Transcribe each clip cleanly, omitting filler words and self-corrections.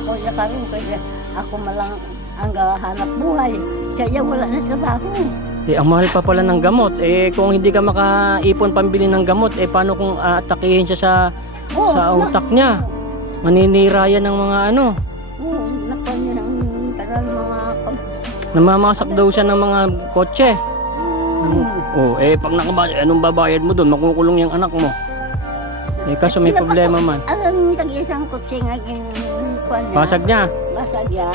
ako ya karon kaya ako malang ang hanap buhay. Kaya wala na trabaho. Eh, ang mahal pa pala ng gamot. Eh, kung hindi ka makaipon pambili ng gamot, eh, paano kung atakihin siya sa utak niya? Maninira yan ng mga ano. Oo, nakuha niya ng karan mga Namamasak daw siya ng mga kotse. Oh, eh, pag nakabayad, anong babayad mo doon? Makukulong yung anak mo. Eh, kaso may problema man. Ang tag-isang kutsi nga kuan niya. Basag niya. Basag niya.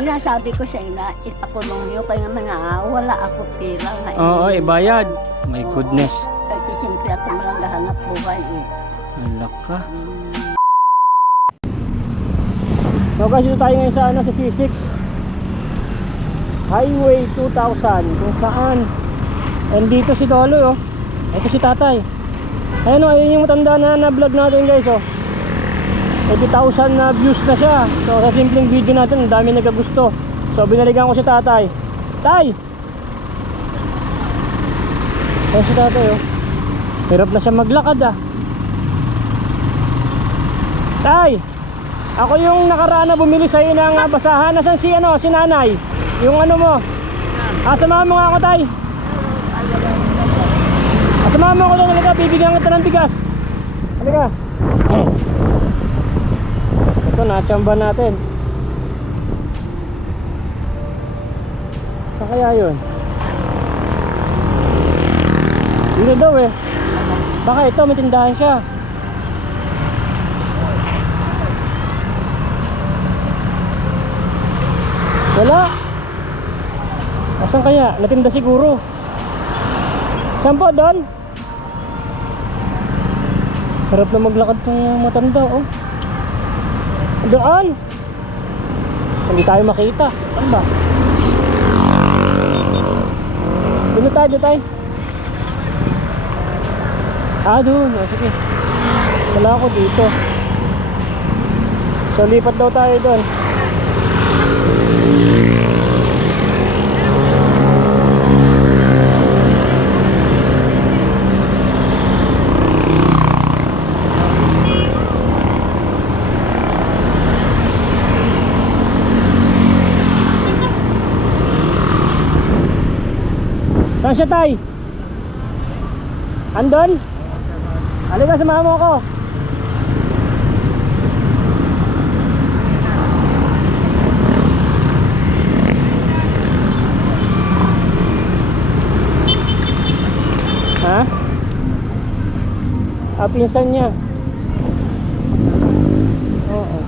Inasabi ko sa ina, ipakulong niyo kaya nga wala ako pera. Oo, ibayad. My goodness. Kasi siyempre ako malang gahanap buhay eh. Alak ka. So guys, dito tayo ngayon sa ano, sa C6 Highway 2000 kung saan dito si Dolo, oh. Ito si tatay. Ayun, oh, ayun yung matanda na vlog natin guys, oh. 80,000 na views na siya. So sa simpleng video natin, ang dami nagkagusto. So binalikan ko si tatay. Tay! Ayun si tatay, oh. Hirap na siya maglakad, ah. Tay! Ako yung nakaraan na bumili sa'yo ng basahan. Nasaan si ano, si nanay? Yung ano mo? Samahan mo nga ako, tay. Samahan mo ako doon, halika, bibigyan kita ng bigas. Halika. Ito, natsamban natin. Saan kaya yun? Dito daw eh. Baka ito, may tindahan siya. Wala. Asan kaya? Natinda siguro. Saan po? Doon? Harap na maglakad ng matanda, oh. Doon! Hindi tayo makita. Saan ba? Dito tayo, dito tayo. Doon. Sige. Wala ako dito. So, lipat daw tayo doon. Saan siya, tay? Andon? Halika, samahan mo ako. Ha? Pinsan niya. Oo.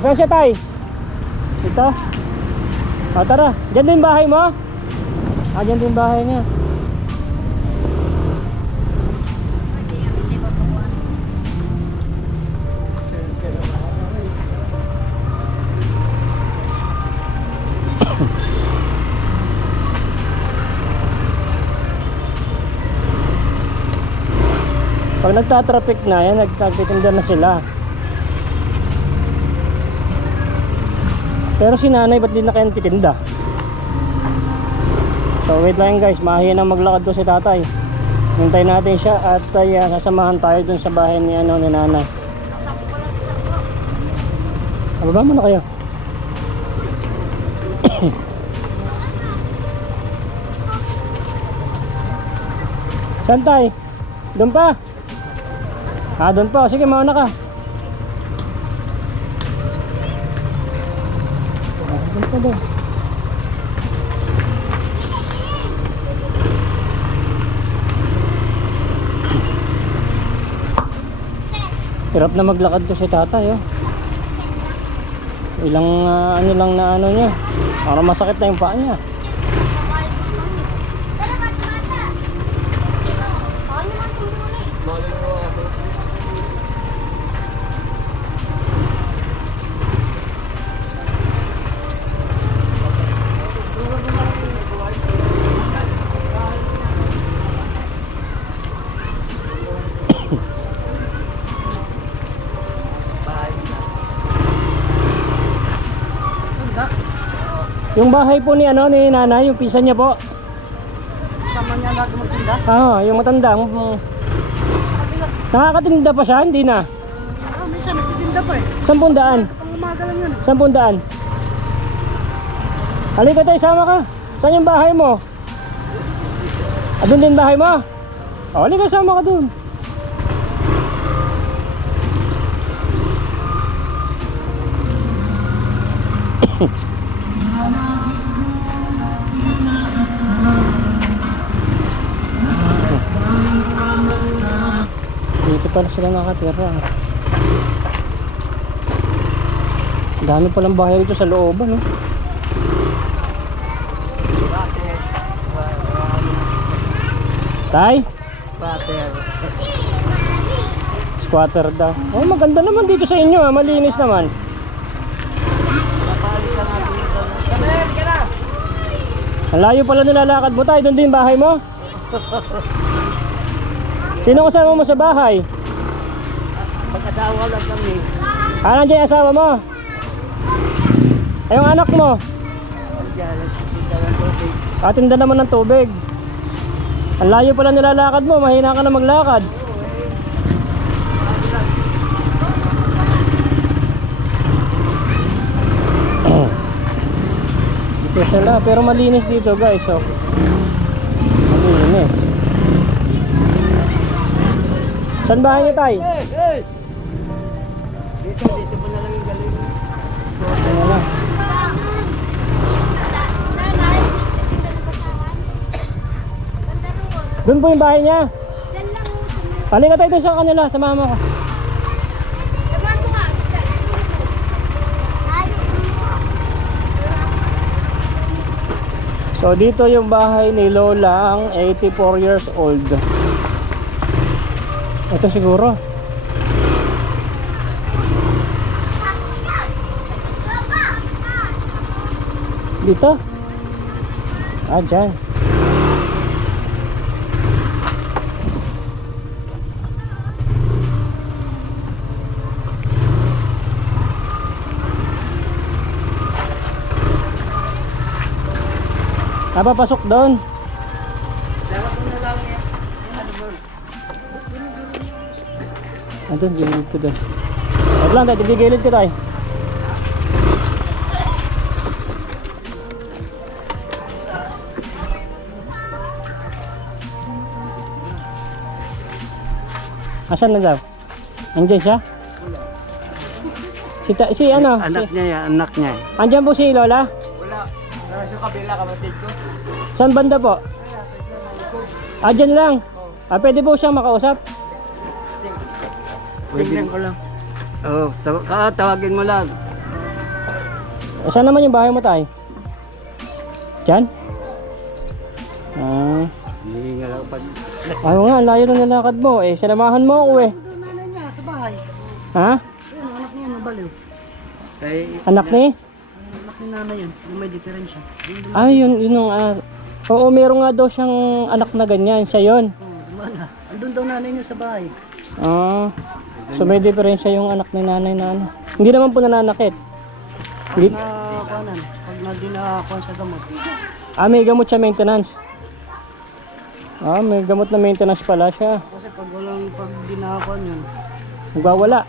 Saan siya, tay? Ito? Tara, dyan din bahay mo? Dyan din bahay niya. Pag nagtatraffic na yan, nagtitinda na sila. Pero si nanay, ba't di na kayo titinda? So wait lang guys, mahiya na maglakad doon si tatay. Hintay natin siya at sasamahan tayo dun sa bahay ni, ni nanay. Baba mo na kayo. Saan tayo? Doon pa? Doon pa. Sige, mauna ka. Doon pa doon. Hirap na maglakad to si tatay, oh. Ilang ano lang na ano niya. Parang masakit na yung paa niya. Yung bahay po ni ni nanay, yung pinsan niya po. Sama niya lahat magtinda? Yung matanda. Sabi na Nakakatinda pa siya? Hindi na. Minsan nagtitinda pa eh. 10. Pang umaga lang yun. 10. Halika tayo, sama ka. Saan yung bahay mo? Doon din bahay mo? O, halika, sama ka doon. Dito pala sila nakatira. Dami palang bahay dito sa looban, no? Tay? Squatter daw. Oh, maganda naman dito sa inyo, ah. Malinis naman. Ang layo pala nilalakad mo, Tay. Doon din bahay mo? Sino kasama mo sa bahay? Pag-asawa lang kami. Ah, nandiyan yung asawa mo? Ay, yung anak mo? Ah, tinda naman ng tubig. Ang layo pala nilalakad mo, mahina ka na maglakad. Dito sila, pero malinis dito guys, oh. Malinis. Saan bahay niyo, Tay? Dito mo na lang yung galing. Ano na? Doon po yung bahay niya. Halika tayo doon sa kanila, samahan mo ako. So dito yung bahay ni Lola, ang 84 years old. Ito siguro. Dito? Ah, dyan. Papasok doon. Dapat mo na lang yan. Andun, gilid ko doon. Wait lang, tayo, gilid ko tayo. Asan na daw? Andiyan siya? Si ano? Anak niya yan, anak niya. Andiyan po si Lola? Wala. Nasa kabila, kapatid ko. Saan banda po? Ah, dyan lang. Ah, pwede po siyang makausap? Tingnan ko lang. Oo, tawagin mo lang. Saan naman yung bahay mo, Tay? Dyan? Ah. Hindi nga lang pag... Ayaw nga, layo ng nalakad mo. Eh, sinamahan mo ako eh. Doon nanay niya sa bahay. Ha? Ayun, anak niya nabaliw. Ay, Anak ni? anak ni nanay yan. Yung may diferensya. Ah, yun yung... oo, meron nga daw siyang anak na ganyan. Siya yun. Oo, wala. Andun daw nanay niya sa bahay. Ah. So may diferensya yung anak ni nanay na ano. Hindi naman po nananakit. Pag Hindi. na-kuanan, pag na-kuan sa gamot. Ah, may gamot siya maintenance. Ah, may gamot na maintenance pala siya. Kasi pag walang, pag di na-kuan yun, Magwawala.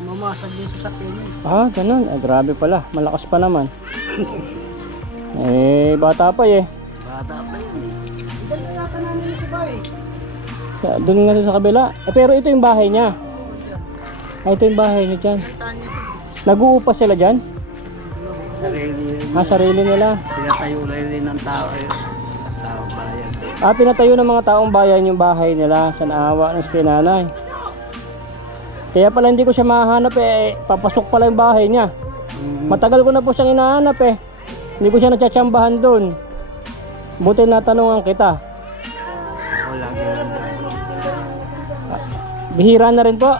mamasag din sa sakyan yun. Ah, ganun. Ay, grabe pala. Malakas pa naman. Eh, bata pa eh. Bata pa yun eh. Dali nga ka namin niya sa bahay. Doon nga sa kabila. Eh, pero ito yung bahay niya. Ah, ito yung bahay niya dyan. Taan niya ito. Nag-uupa sila dyan? Sarili. Ah, sarili nila. Pinatayo rin ng tao eh. Tao bayan. Ah, pinatayo ng mga taong bayan yung bahay nila sa naawa ng sinanay. Kaya pala hindi ko siya mahanap eh. Papasok pala yung bahay niya. Matagal ko na po siyang hinahanap eh. Hindi ko siya natsatsambahan doon. Buti natanungan kita. Wala ganyan. Bihira na rin po.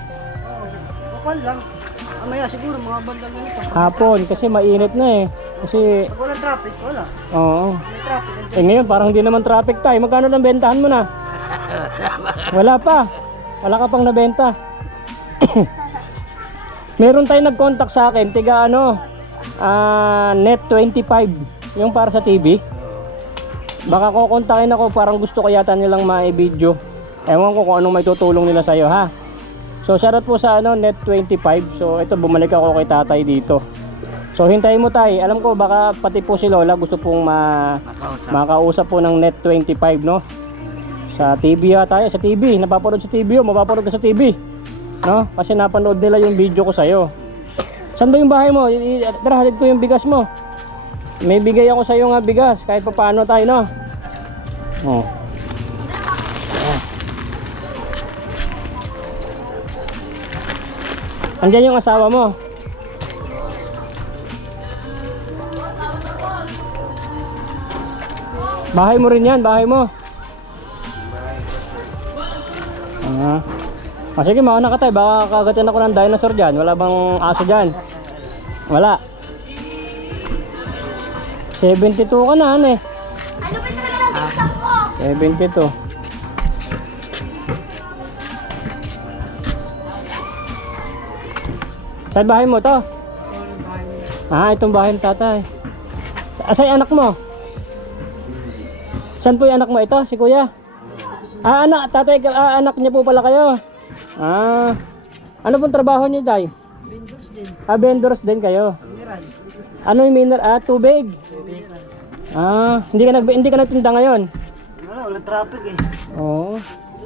Kapal lang. Mamaya siguro mga bandang ganito. Hapon kasi mainit na eh. Kasi, Pag walang traffic, wala. oo. May traffic. Eh ngayon parang hindi naman traffic tayo. Magkano lang bentahan mo na? Wala pa. Wala ka pang nabenta. Meron tayong nag-contact sa akin. Tiga ano, net 25. Yung para sa TV. Baka kukontakin ako. Parang gusto ko yata nilang ma-video. Ewan ko kung anong may tutulong nila sa'yo, ha. So shoutout po sa Net25. So ito, bumalik ako kay tatay dito. So hintayin mo tay. Alam ko baka pati po si Lola gusto pong makausap po ng Net25, no? Sa TV tayo, sa TV. Napapanood sa TV, mapapanood ka sa TV. No? Kasi napanood nila yung video ko sa'yo. Saan ba yung bahay mo? Tara, halid ko yung bigas mo. May bigay ako sa'yo nga bigas. Kahit pa paano tayo, no? Oh. Andiyan yung asawa mo. Bahay mo rin yan, bahay mo. Sige, mauna ka tayo. Baka kagatin ako ng dinosaur dyan. Wala bang aso dyan? Wala. 72 ka na, ano eh. Ano ba talaga 72. Saan bahay mo to? Itong bahay ng tatay. Asay anak mo? Saan po yung anak mo ito? Si kuya? Anak, tatay, anak niya po pala kayo. Ano pong trabaho niyo, tay? Vendors din. Vendors din kayo. Mineral. Ano yung mineral? Tubig. Hindi ka nagtinda ngayon? Wala traffic eh. Oo.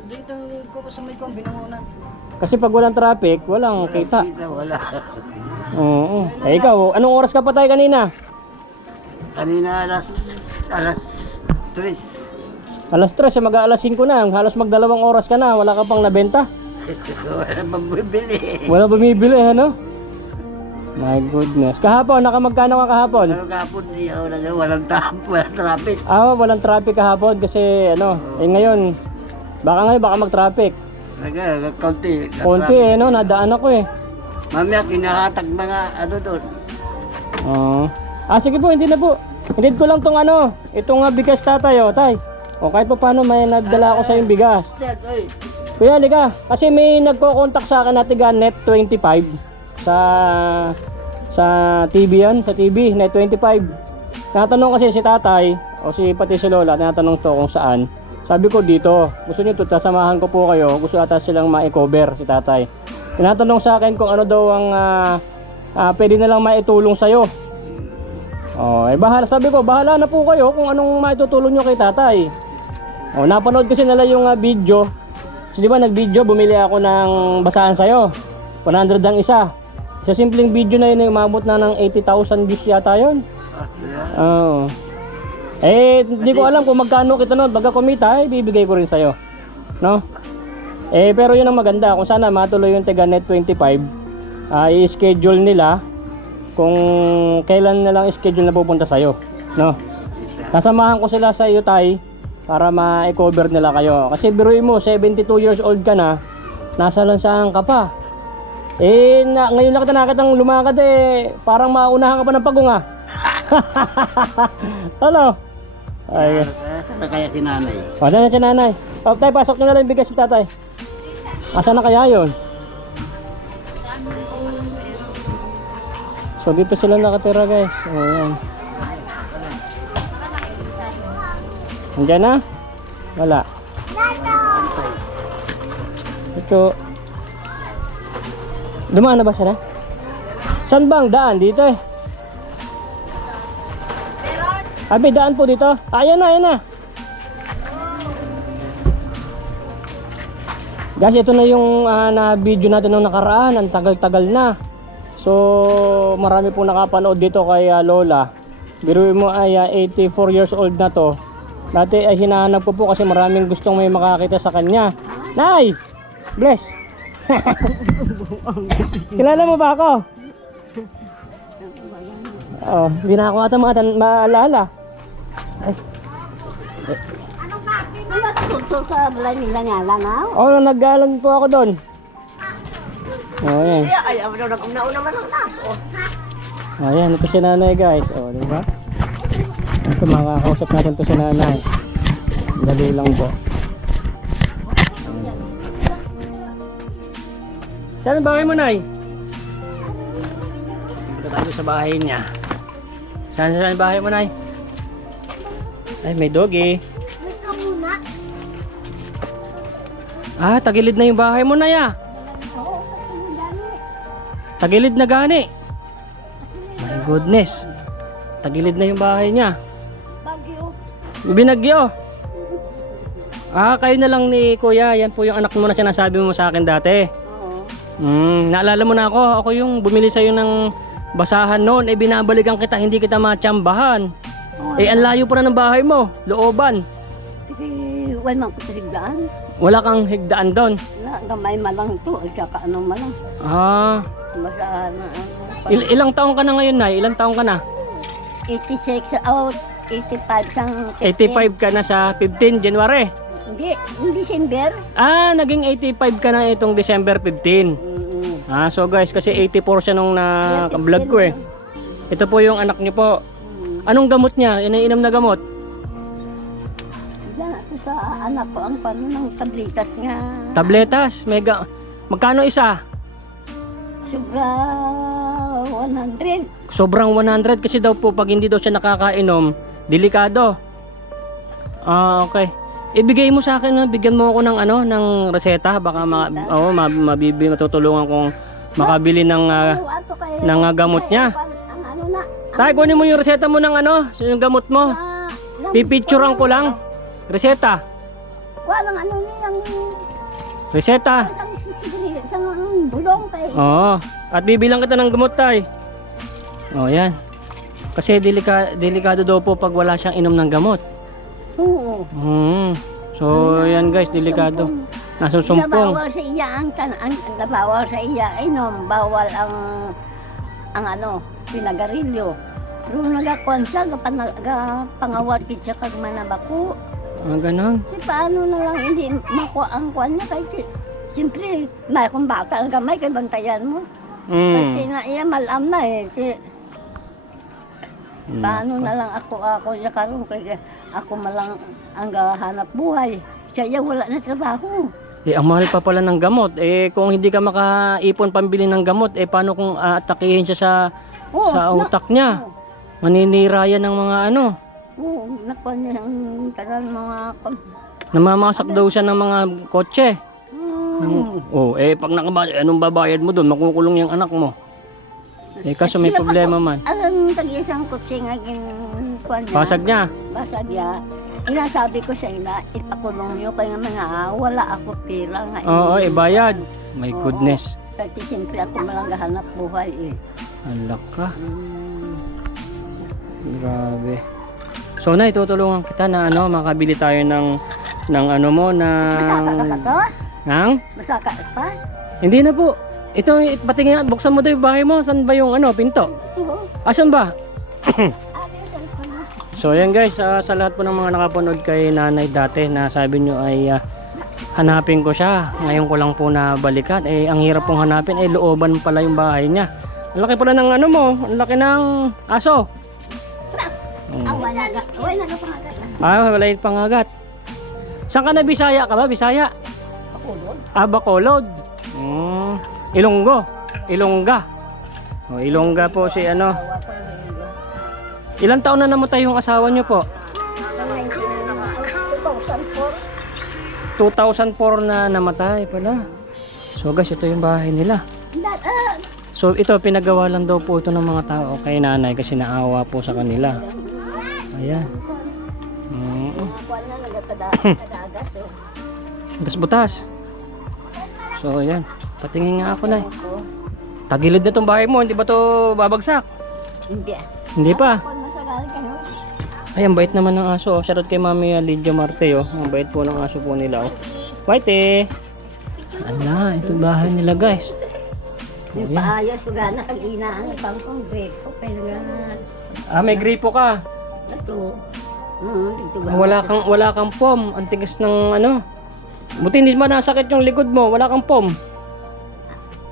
Dito ko sa may kong binangunan. Kasi pag walang traffic, walang kita. Wala. Oo. Ikaw, anong oras ka pa tayo kanina? Kanina alas 3. Alas 3, mag-aalas 5 na. Halos magdalawang oras ka na. Wala ka pang nabenta. Wala bumibili. Wala bumibili, ano? My goodness. Kahapon, nakamagkano ka kahapon? Kahapon walang traffic. Walang traffic kahapon kasi ngayon, baka mag-traffic. Kaunti. Konti nadaan ako eh. Mamaya kinahatag mga doon. Oo. Sige po, hindi na po. Hindi ko lang tong itong bigas tatay, tay. O kahit pa paano may nagdala ako sa yung bigas. Kuya, liga. Kasi may nagko-contact sa akin na tiga Net25 sa TV yan, sa TV, Net25. Tinatanong kasi si tatay o pati si Lola, tinatanong to kung saan. Sabi ko dito, gusto niyo sasamahan ko po kayo. Gusto ata silang ma-cover si tatay. Tinatanong sa akin kung ano daw ang pwede na lang maitulong sa'yo. Sabi ko, bahala na po kayo kung anong maitutulong nyo kay tatay. Napanood kasi nila yung video. So, di ba nag-video, bumili ako ng basahan sa'yo. 100 ang isa. Sa simpleng video na yun, umabot na ng 80,000 views yata yun. Oo. Hindi ko alam kung magkano kita nun. Baga kumita, bibigay ko rin sa'yo. No? Pero yun ang maganda. Kung sana matuloy yung taga Net25, i-schedule nila kung kailan na lang schedule na pupunta sa'yo. No? Kasamahan ko sila sa iyo, tay, para ma-cover nila kayo. Kasi biruin mo, 72 years old ka na, nasa lansangan ka pa. Ngayon lang kita nakitang lumakad parang maunahan ka pa ng pagong Ano? Ay. Saan kaya si nanay? Wala na si nanay. Tay, pasok nyo na lang yung bigas si tatay. Asa na kaya yun? So dito sila nakatira, guys. Ayan. Andiyan na? Wala. Ito. Dumaan na ba sila? Saan bang daan? Dito eh. Abi, daan po dito. Ayan na, ayan na. Guys, ito na yung na-video natin nung nakaraan. Ang tagal-tagal na. So, marami po nakapanood dito kay Lola. Biruin mo ay 84 years old na to. Dati ay hinahanap ko po kasi maraming gustong may makakita sa kanya. Nay! Bless! Kilala mo ba ako? Hindi na ako ata maalala. Ay. Tutol sa balay nila nga lang, Naggalan po ako doon. Ayan. Ayaw mo daw nauna man ang naso. Ayan, ito si nanay, guys. Diba? Ito, makakausap natin to si nanay. Dali lang po. Saan ang bahay mo, nay? Dito tayo sa bahay niya. Saan ang bahay mo, nay? Ay, may doggy. Wait ka muna. Ah, tagilid na yung bahay mo na ya. Oo, kasi dami. Tagilid na gani. My goodness. Tagilid na yung bahay niya. Bagyo. Binagyo. Ah, kayo na lang ni Kuya. Yan po yung anak mo na sinasabi mo sa akin dati. Oo. Naalala mo na ako. Ako yung bumili sa'yo ng basahan noon. Eh, binabalikan kita. Hindi kita matsambahan. Oo, Eh, ang layo pa na ng bahay mo. Looban. sige, wala man ko tinigdaan. Wala kang higdaan doon. Wala, gamay malang to. At saka ano malang. Ah, Basta na ano. ilang taong ka na ngayon, Nay? Ilang taong ka na? 86, oh, 85 sang 85 ka na sa 15 January. Hindi, December. Ah, naging 85 ka na itong December 15. Ah, so guys, kasi 84 siya nung na-vlog ko eh. Ito po yung anak niyo po. Anong gamot niya? Iniinom na gamot? Diyan ako sa anak ko ang pano ng tablitas nga. Tabletas. Magkano isa? Sobra 100. Sobrang 100 kasi daw po pag hindi daw siya nakakainom, delikado. Ah, okay. Ibigay mo sa akin, no? Bigyan mo ako ng ano, ng reseta, baka matutulungan kong makabili ng Ato kay ng gamot niya. ang ano na. Tay, kunin mo yung reseta mo ng ano, yung gamot mo. Pipicturean ko lang. Reseta. Kuha lang ano niyang Reseta. isang bulong kay. Oo. At bibilang kita ng gamot, tay. Oh, yan. Kasi delikado daw po pag wala siyang inom ng gamot. Oo. So, yan guys, delikado. Nasusumpong. Bawal sa iya ang bawal sa iya inom, bawal ang ano, pinagarilyo. Pero nagakuan siya, pangawat siya kag manabako. Ah, ganon. Di paano na lang hindi makuha ang kuan niya kay siyempre, may kung bata ang gamay kay bantayan mo. Kasi na iya malam na eh. Paano na lang ako niya karon kay ako malang ang hanap buhay. Kaya wala na trabaho. Eh, ang mahal pa pala ng gamot. Eh, kung hindi ka makaipon pambili ng gamot, eh, paano kung atakihin siya sa utak niya? Maninira yan ng mga ano. Oo, nakuha niya ang tagal mga Namamasak daw siya ng mga kotse. Oh, eh, pag anong babayad mo doon? Makukulong yung anak mo. Eh, kaso may problema man. Alam, tag-isang kutsi nga kuan niya. Pasag niya. Basag niya. Inasabi ko sa ina, ipakulong niyo kaya nga wala ako pira nga. Oo, ibayad. My Oo. goodness. Kasi siyempre ako malang hanap buhay eh. Alak ka. Grabe. So na, itutulungan kita na ano, makabili tayo ng ano mo, Masaka ka pa to? Ng? Masaka ka pa? Hindi na po. Ito, patingin, buksan mo daw yung bahay mo. Saan ba yung ano, pinto? Oo. Asan ba? Ano ko na? So yan guys, sa lahat po ng mga nakapanood kay nanay dati na sabi nyo ay hanapin ko siya. Ngayon ko lang po nabalikan. Eh, ang hirap pong hanapin. Eh, looban pala yung bahay niya. Ang laki pala ng ano mo. Ang laki ng aso. Wala na pangagat. Wala yung pangagat. Saan ka na? Bisaya ka ba? Bisaya? Pakulod. Bacolod. Ilonggo. Ilongga. O, Ilongga po si ano. Ilang taon na namatay yung asawa niyo po? 2004. 2004 na namatay pala. So guys, ito yung bahay nila. So ito, pinagawa lang daw po ito ng mga tao kay nanay kasi naawa po sa kanila. Ayan. Butas-butas. So ayan. Patingin nga ako, Nay. Tagilid na tong bahay mo, hindi ba to babagsak? Hindi. Hindi pa. Kung masagal kayo. Ay, ang bait naman ng aso. Oh. Shoutout kay Mami Lydia Marte. Oh. Ang bait po ng aso po nila. Oh. Whitey! Ala, ito bahay nila guys. Yung paayos, gana kang inaan, pang konkreto, kaya nga. May gripo ka. Ito. Wala kang pom. Ang tigas ng ano. Buti hindi ba nasakit yung likod mo? Wala kang pom.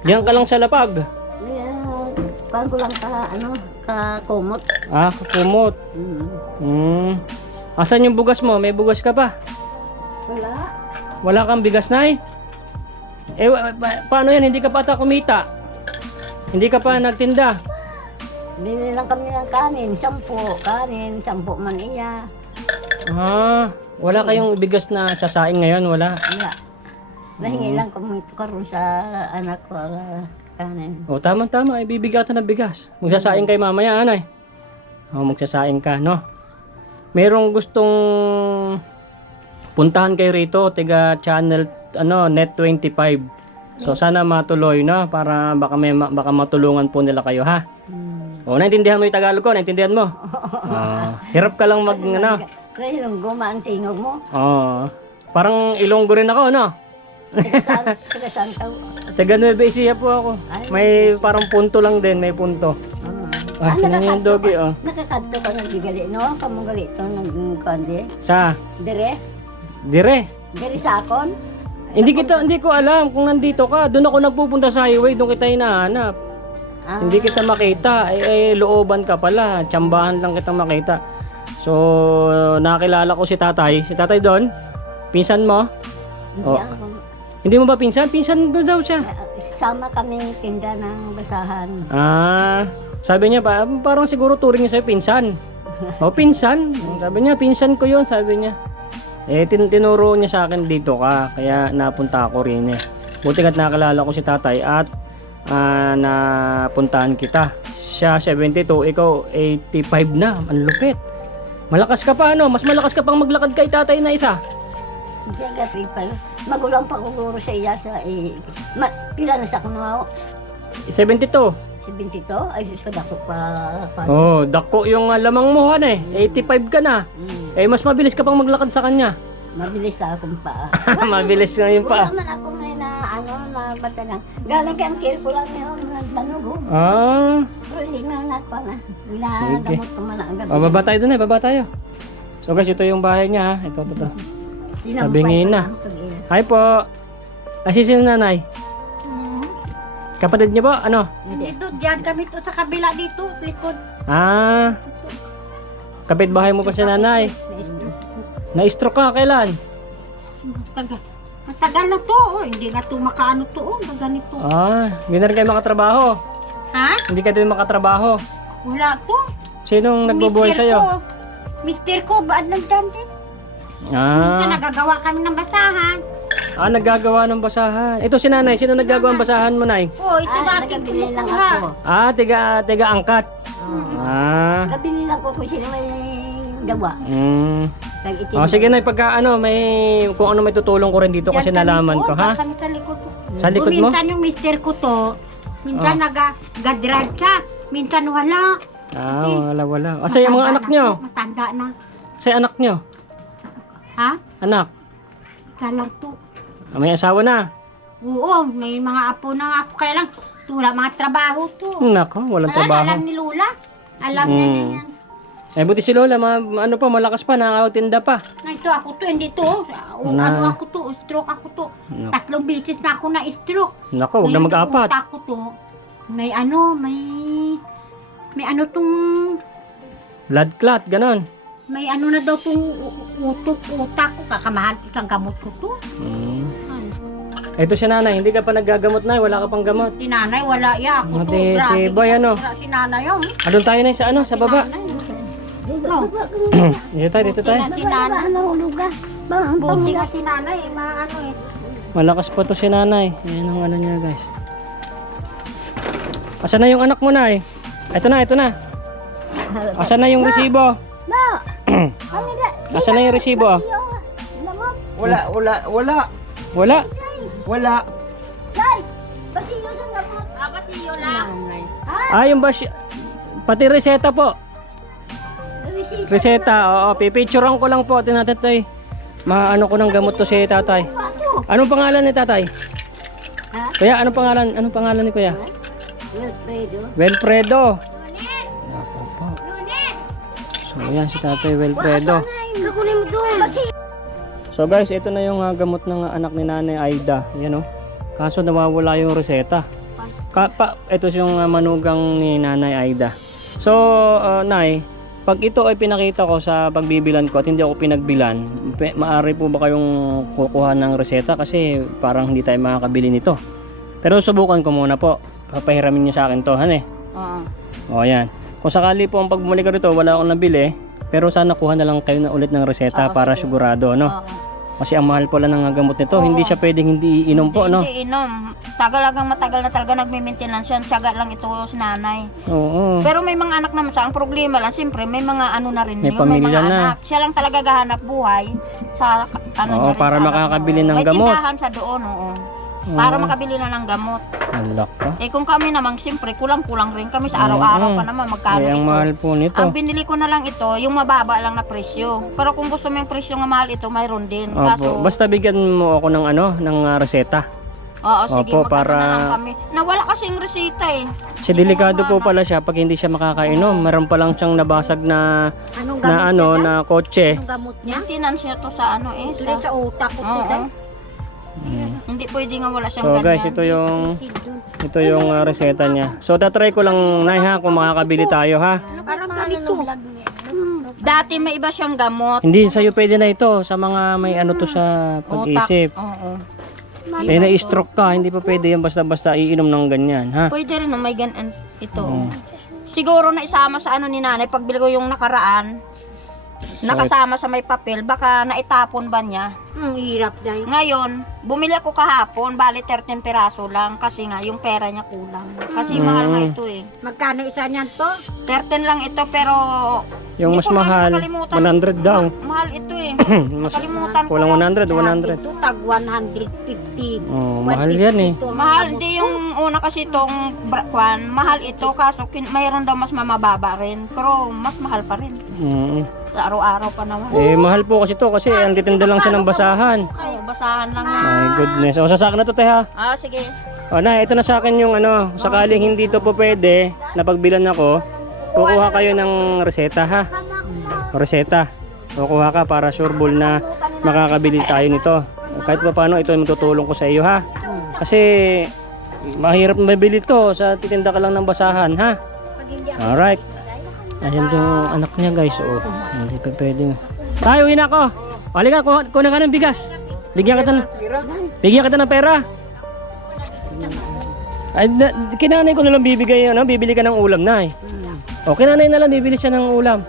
Diyan ka lang sa lapag. Kuhan ko lang kakumot. Kakumot. Asan yung bugas mo? May bugas ka pa? Wala. Wala kang bigas, Nay? Eh, paano yan? Hindi ka pa ata kumita? Hindi ka pa nagtinda? Bili lang kami ng kanin, 10 man iya. Wala kayong bigas na sasaing ngayon? Wala? Wala. Nahingi lang kumito karon sa anak ko kanin. O, tama-tama, ibibigatan ng bigas. Magsasaing kayo mamaya, anay. O, magsasaing ka, no? Merong gustong puntahan kayo rito, tiga channel, net 25. So, sana matuloy, no? Para baka matulungan po nila kayo, ha? O, naintindihan mo yung Tagalog ko? Naintindihan mo? Hirap ka lang Kaya yung gumaan tingog mo. Parang Ilonggo rin ako, no? Taga saan ka? Taga Nueva Ecija po ako. May parang punto lang din, may punto. Tingnan niyo yung doggy, oh. Nakakadto ka nagbigali, no? Kamong galito nagkandi. Sa? Dire? Dire. Dire sa akon? Hindi ko alam kung nandito ka. Doon ako nagpupunta sa highway, doon kita hinahanap. Hindi kita makita. Looban ka pala. Tsambahan lang kitang makita. So, nakilala ko si tatay. Si tatay doon. Pinsan mo? Hindi Oh. ako. Hindi mo ba pinsan? Pinsan doon daw siya. Sama kami tinda ng basahan. Sabi niya parang siguro turing niya sa'yo pinsan. Pinsan. Sabi niya, pinsan ko yun, sabi niya. Tinuro niya sa akin dito ka, kaya napunta ako rin eh. Buti ka't nakilala ko si tatay at napuntahan kita. Siya 72, ikaw 85 na. Ang lupit. Malakas ka pa, ano? Mas malakas ka pang maglakad kay tatay na isa. Siya gabi pa. Magulang pa kuguro sa iya sa pila na sa kuno 72. 72 ay sus ka dako pa. Oh, dako yung lamang mo han eh. 85 ka na. Mas mabilis ka pang maglakad sa kanya. Mabilis sa akong paa. Mabilis nga yung Wala pa. man ako may na batalang. Galing kang careful lang may nagbanog. Pero hindi na pa na. Sige. Gamot ko man ang gabi. Baba tayo dun eh, baba tayo. So guys, ito yung bahay niya ha. Ito. Tabingin na. Hi po. Asi si nanay. Kapatid niyo po, ano? Dito, diyan kami to sa kabila dito, likod. Kapitbahay mo pa si nanay. Na-stroke ka, kailan? Matagal na to, hindi nga to makaano to, ganito. Hindi na rin kayo makatrabaho. Ha? Hindi ka din makatrabaho. Wala to. Sinong nagbubuhay sa'yo? Mister ko, baad nagdandi? Minsan nagagawa kami ng basahan. Naggagawa ng basahan. Ito si nanay, sino naggagawa ng basahan mo, nay? Ito natin nagabili lang kumukuha. ako. Tiga angkat. Nagabili lang ko kung sino may gawa. Sige nay, pagka kung ano may tutulong ko rin dito kasi nalaman ko, ha? Kami sa likod to. Sa likod mo? Minsan yung mister ko to, minsan nag-drive siya, minsan wala. Wala. Sa yung mga anak nyo? Matanda na. Sa anak nyo? Ha? Anak? Isa lang to. May asawa na? Oo, may mga apo na nga ako. Kaya lang, wala mga trabaho to. Nako, walang trabaho. Alam ni Lola. Alam niya na yan. Buti si Lola, malakas pa, nakakatinda pa. Na ito ako to, hindi to. Ano ako to, stroke ako to. 3 beses na ako na stroke. Nako, huwag na mag-apat. Ngayon, ako to, may tong, Blood clot, ganon. may na daw tong utak ko. Kakamahal ko isang gamot ko to. Ito si nanay, hindi ka pa naggagamot na, wala ka pang gamot. Si nanay, wala ya. Ako to, Boy, ano? Si nanay yun. Doon tayo na sa baba. Dito tayo. Si nanay. Mahuluga. Buti nga si nanay, Malakas pa to si nanay. Yan ang niya, guys. Asan na yung anak mo, nay? Ito na. Asan na yung resibo? Asan na yung resibo? Wala. Wala? Basiyo sa gamot. Basiyo lang. Yung pati reseta po. Reseta, oo. Pipicturean ko lang po. Tinatatay. Maano ko ng gamot to si tatay. Anong pangalan ni tatay? Kuya, anong pangalan ni kuya? Wilfredo. Ako po. So, yan si tatay Wilfredo. Kakunin mo doon. So guys, ito na yung gamot ng anak ni Nanay Aida. Yan Kaso nawawala yung reseta. Ito yung manugang ni Nanay Aida. So, Nay, pag ito ay pinakita ko sa pagbibilan ko at hindi ako pinagbilan, maaari po ba kayong kukuha ng reseta? Kasi parang hindi tayo makakabili nito. Pero subukan ko muna po. Papahiramin nyo sa akin to, O yan. Kung sakali po ang pagbumalik ko rito, wala akong nabili. Pero sana kuha na lang kayo na ulit ng reseta para sigurado, no? Kasi ang mahal pala ng gamot nito. Oo. Hindi siya pwedeng hindi iinom po, no? Hindi inom. Tagalagang matagal na talaga nagme-maintenance yan. Tiyaga lang ito si nanay. Oo. Pero may mga anak naman siya. Ang problema lang, siyempre, may mga ano na rin May yun. pamilya may mga na. anak. Siya lang talaga gahanap buhay sa ano Oo, niya rin, para sa anak makakabili niya. ng may gamot. May tindahan sa doon, oo. Para makabili na ng gamot. Alak pa. Eh kung kami naman, siyempre, kulang-kulang rin kami sa araw-araw pa naman. Magkano Ay, ang ito? mahal po nito. Ang binili ko na lang ito, yung mababa lang na presyo. Pero kung gusto mo yung presyo nga mahal ito, mayroon din. Opo. Basta bigyan mo ako ng ng reseta. Oo, sige, Opo, magkano para- na lang kami. Nawala kasi yung resita eh. Kasi delikado po pala siya pag hindi siya makakainom. Meron pa lang siyang nabasag na Anong na kotse. Anong gamot niya? Maintenance niya to sa ano eh. Tuloy sa utak ko Oo. po. Hindi pwede nga wala siyang So ganyan. guys, ito yung reseta niya. So tatry ko lang na ha kung makakabili tayo ha. Parang ganito. Dati may iba siyang gamot. Hindi sa'yo pwede na ito sa mga may ano to sa pag-isip. Oo. May na-stroke ka, hindi pa pwede yan basta-basta iinom ng ganyan ha. Pwede rin may ganyan ito. Oo. Siguro na isama sa ano ni nanay, pagbili ko yung nakaraan, nakasama sa may papel, baka naitapon ba niya. Hirap dahil. Ngayon, bumili ako kahapon, bali 13 piraso lang kasi nga yung pera niya kulang. Kasi mahal nga ito eh. Magkano isa niyan to? 13 lang ito pero Yung hindi mas ko na mahal, nakalimutan. 100 daw. Mahal ito eh. Mas Nakalimutan ko kulang lang. 100, 100. Ito tag 150. Oh, mahal yan eh. Mahal, hindi yung una kasi itong kwan, mahal ito kaso mayroon daw mas mamababa rin. Pero mas mahal pa rin. Sa araw-araw pa naman. Eh mahal po kasi to kasi ang titinda lang siya ng basahan. Ay, basahan lang yan. My goodness. O sasakin na to te ha. Ah, sige. O na, ito na sa akin yung sakaling hindi to po pwede, napagbilan ako, kukuha kayo ng reseta ha. Reseta. Kukuha ka para sureball na makakabili tayo nito. Kahit pa paano ito ay matutulong ko sa iyo ha. Kasi mahirap mabili to sa titinda ka lang ng basahan ha. Alright. Ayan yung anak niya guys. Oh, hindi pa pwede. Tayo, uwi na ako. Halika, kuha ka ng bigas. Bigyan kita ng pera. Ay, kinanay ko na lang bibigay, bibili ka ng ulam na eh. O, kinanay na lang, bibili siya ng ulam.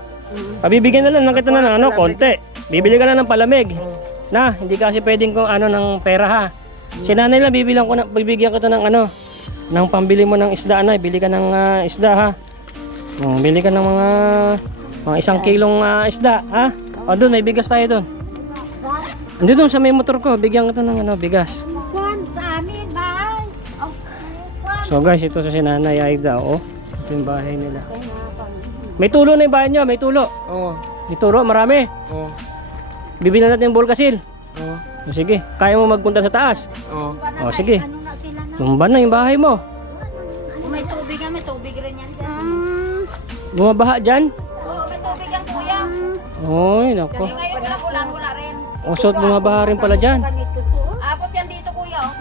Pabibigyan na lang kita na ng konti. Bibili ka na ng palamig. Na, hindi kasi pwedeng kung ng pera ha. Si nanay lang, bibigyan kita ng ng pambili mo ng isda na. Bili ka ng isda ha. Bili ka ng mga 1 kilong isda ha. O, doon, may bigas tayo doon. Hindi doon sa may motor ko, bigyan kita ng bigas. Kwan sa amin, bahay. So guys, ito sa sinanay Aida, oh. Ito yung bahay nila. May tulo na yung bahay niya, may tulo. Oo. May tulo, marami. Oo. Bibili natin yung bulkasil. Oo. O, sige, kaya mo magpunta sa taas. Oo. O sige, tumba na yung bahay mo. Kung may tubig nga, may tubig rin yan dyan. Bumabaha dyan. Oo, may tubig yan kuya. Oy, nako. Eh, ngayon walang ulan, wala rin. Usot, bumabaha rin pala dyan. Abot yan dito kuya. Oh.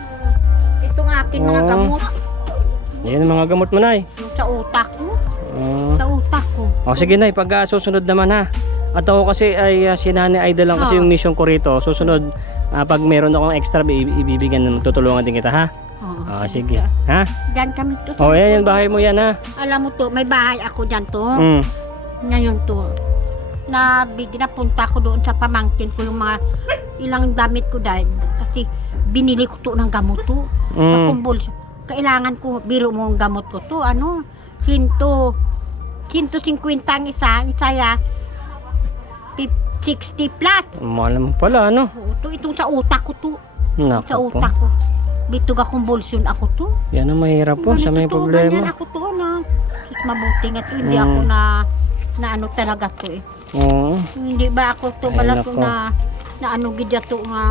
Itong akin mga Oo. gamot. Yan ang mga gamot mo, Nay. Yung sa utak ko. Oh. Sa utak ko. O sige, Nay, pag susunod naman ha. At ako kasi ay si Nanay Aida lang kasi yung mission ko rito. Susunod, pag meron akong extra, ibibigyan, tutulungan din kita ha. Oo. Sige. Ha? Diyan kami to. O, yan yung bahay mo yan ha. Alam mo to, may bahay ako dyan to. Mm. Ngayon to. Napunta ko doon sa pamangkin ko yung mga ilang damit ko dahil kasi binili ko to ng gamot to. Sa Mm. kumbulso. Kailangan ko, biro mo ang gamot ko to. 150 ang isa ya 60 plus. Mahal mo pala, ano? Oo, to, itong sa utak ko to. Sa Naku po. utak ko. Bitog akong bulsyon ako to. Yan ang mahirap po sa may Ganito to, ganyan problema. ako to na. Sus, mabuti nga to. Hindi Mm. ako na ano talaga to eh. Oo. Hindi ba ako to Ay, pala to nako. na ano gidya to nga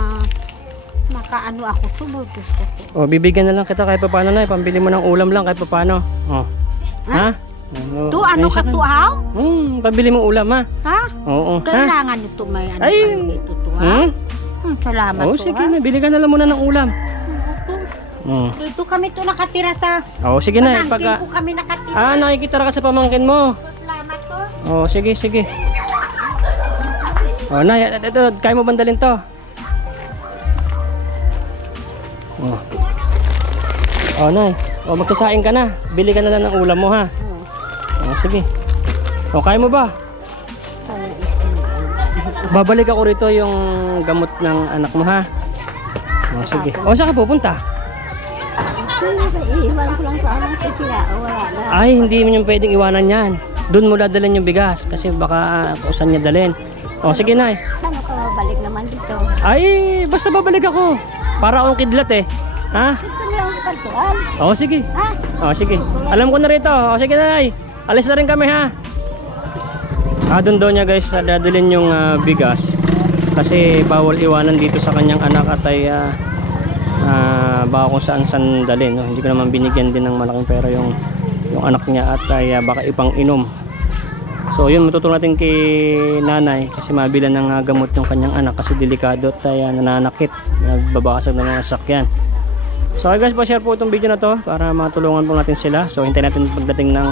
makaano ako to. Gusto ko to. O, bibigyan na lang kita kahit paano na. Pambili mo ng ulam lang kahit paano. O. Ha? Oo. To ano ka to ha? Pambili mo ulam ha. Ha? Oo. Ha? Kailangan nito may ano Ay. kayo dito to ha? Salamat Oo, to sige ha. na. Bili ka na lang muna ng ulam. Dito kami to nakatira sa Oo, sige na. pamangkin Pagka... ko kami nakatira. nakikita ka sa pamangkin mo. Salamat to. Oo, sige, sige. O, Nay, ito, kaya mo bandalin to. O, Nay. O, magsasaing ka na. Bili ka na lang ng ulam mo, ha? O, sige. O, kaya mo ba? Babalik ako rito yung gamot ng anak mo ha. O sige. O saan ka pupunta? Iiwan ko lang sa anak ko sila. Wala na. Ay, hindi mo yung pwedeng iwanan yan. Doon mo dadalhin yung bigas kasi baka kung saan niya dalhin. O sige na. Saan ako balik naman dito? Ay, basta babalik ako. Para akong kidlat eh. Ha? Ito na lang ipantuan. O sige. Ha? O sige. Alam ko na rito. O sige na. Alis na rin kami ha. Doon daw niya guys dadalhin yung bigas. Kasi bawal iwanan dito sa kanyang anak at ay baka kung saan dalhin. No? Hindi ko naman binigyan din ng malaking pera yung anak niya at ay baka ipang inom. So yun, matutulong natin kay nanay kasi mabilan ng gamot yung kanyang anak kasi delikado at ay nananakit, nagbabasag ng mga sasakyan. So okay guys, pa-share po itong video na to para matulungan po natin sila. So hintayin natin pagdating ng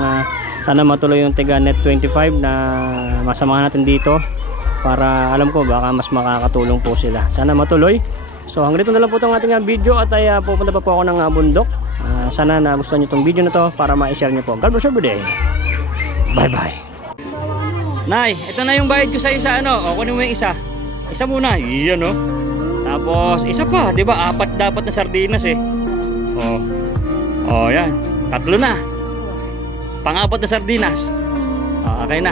sana matuloy yung Tiga Net 25 na masamahan natin dito para alam ko baka mas makakatulong po sila. Sana matuloy. So hanggang dito na lang po itong ating video at ay pupunta pa po ako ng bundok. Sana nagustuhan nyo itong video na to para ma-share nyo po. God bless every day. Bye bye. Nay, ito na yung bayad ko sa isa ano. O kunin mo yung isa. Isa muna. Iyan o. Tapos isa pa, 'di ba? 4 dapat na sardinas eh. Oh, yan. 3 na. Pang-4 na sardinas. Okay na.